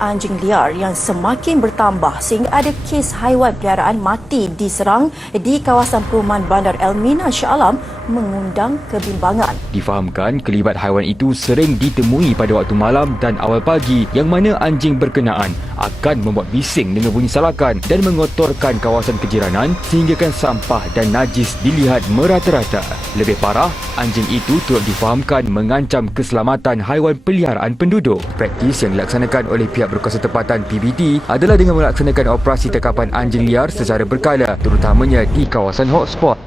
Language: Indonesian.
Anjing liar yang semakin bertambah sehingga ada kes haiwan peliharaan mati diserang di kawasan perumahan Bandar Elmina Shah Alam mengundang kebimbangan. Difahamkan kelibat haiwan itu sering ditemui pada waktu malam dan awal pagi yang mana anjing berkenaan akan membuat bising dengan bunyi salakan dan mengotorkan kawasan kejiranan sehinggakan sampah dan najis dilihat merata-rata. Lebih parah, anjing itu turut difahamkan mengancam keselamatan haiwan peliharaan penduduk. Praktis yang dilaksanakan oleh pihak berkuasa tempatan PBT adalah dengan melaksanakan operasi tangkapan anjing liar secara berkala, terutamanya di kawasan hotspot.